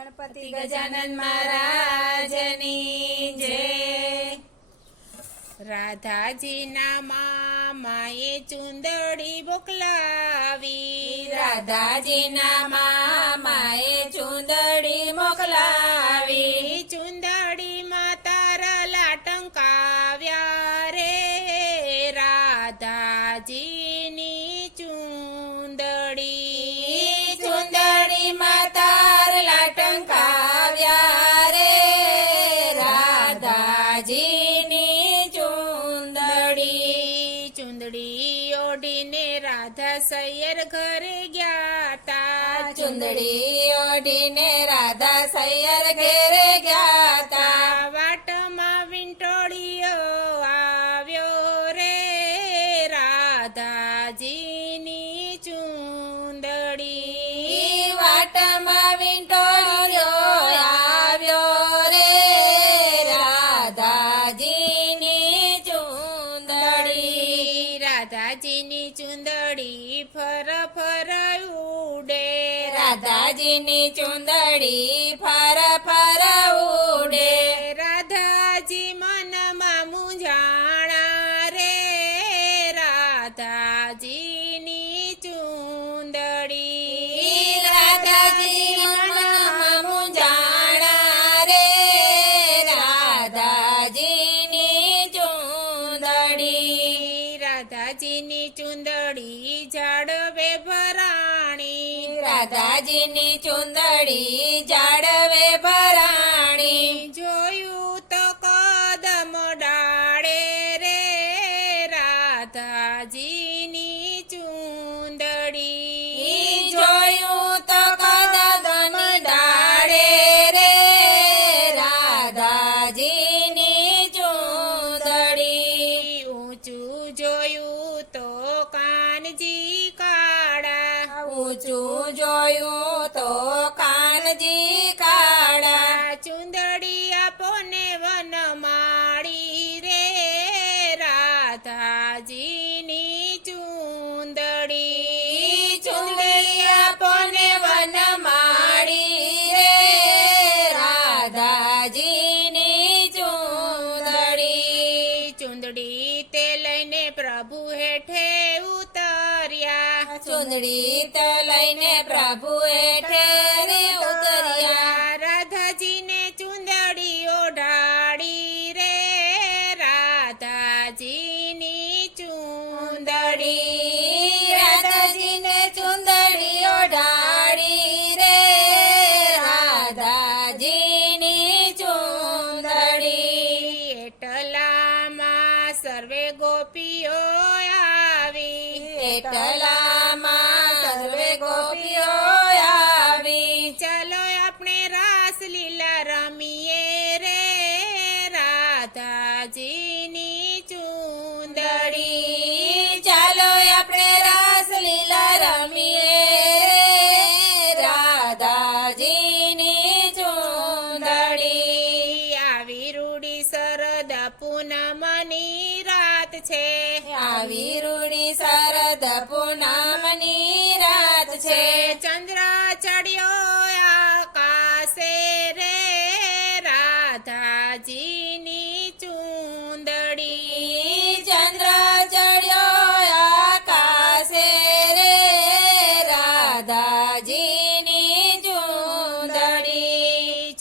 ગણપતિ ગજાનન મહારાજની જય. રાધાજીના મામાએ ચુંદડી મોકલાવી. રાધાજીના મામાએ ચુંદડી મોકલાવી. ઘરે ગયા તા. ચુંદડી ઓઢીને રાધા સૈયર ઘેરે રાધાજીની ચુંદડી ફર ફર ઉડે. રાધાજી મનમાં મૂંઝાણા રે. રાધાજીની ચુંદડી. રાધાજી મનમાં મૂંઝાણા રે. રાધાજીની ચુંદડી. રાધાજીની ચુંદડી ઝાડવે ભરાણી રાધાજીની ચુંદડી જાડવે ભરાણી. જોયું તો કદમ ડાળે રે રાધાજીની ચુંદડી. જોયું તો કદમ ડાળે રે રાધાજીની ચુંદડી. ઊંચું જોયું તો કાનજી કાળા જોયું તો ચુંદડી તે લઈને ઠેરે હેઠે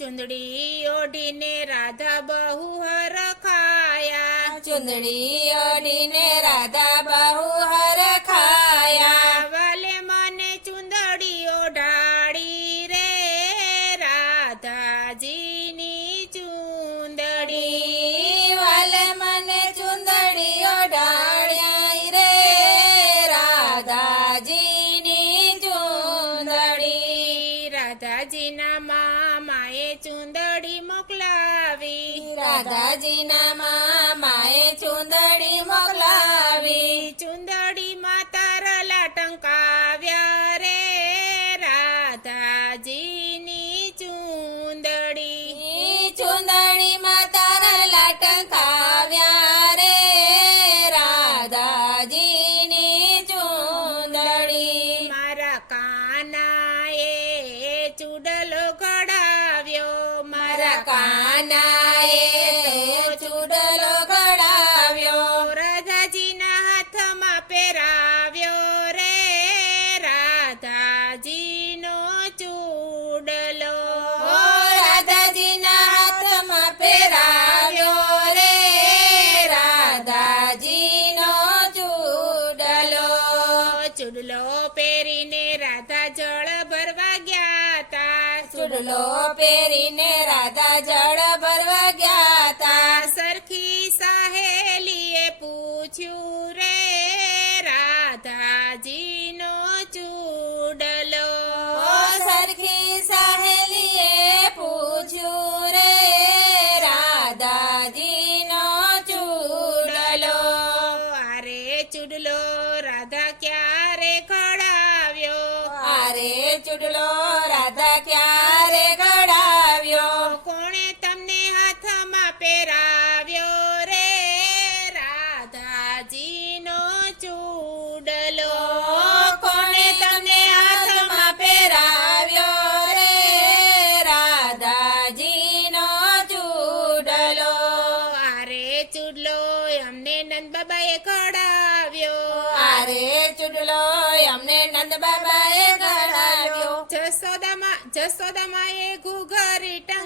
ચુંદડી ઓઢીને રાધા બહુ હરખાયા ચુંદડી ઓઢીને રાધા બહુ હરખાયા વાલે મને ચુંદડી ઓઢાડી રે રાધાજીની મોકલાવી રાધાજીના મામાએ ने राधा जड़ भरव ज्ञाता। सरखी सहेली पूछू रे राधा जी नो चूडलो सरखी सहेली पूछू रे राधा जी नो चूडलो। अरे चूडलो राधा क्या रे खड़ा अरे चूडलो જસોદા માએ ઘૂઘરીટા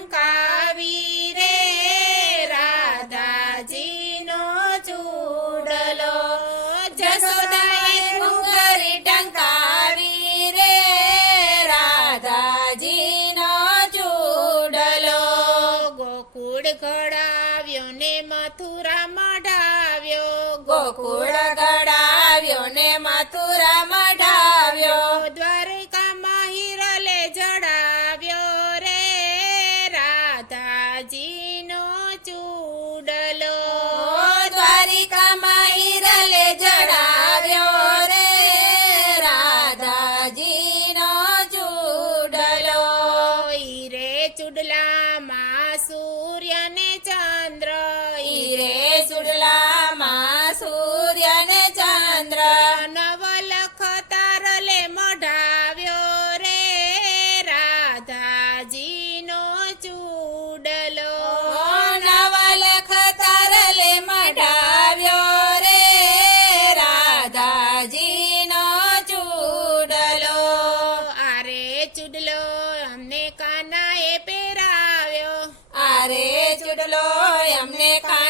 અમને કાના કાનાએ પહેરાવ્યો. અરે ચૂડલો અમને કાના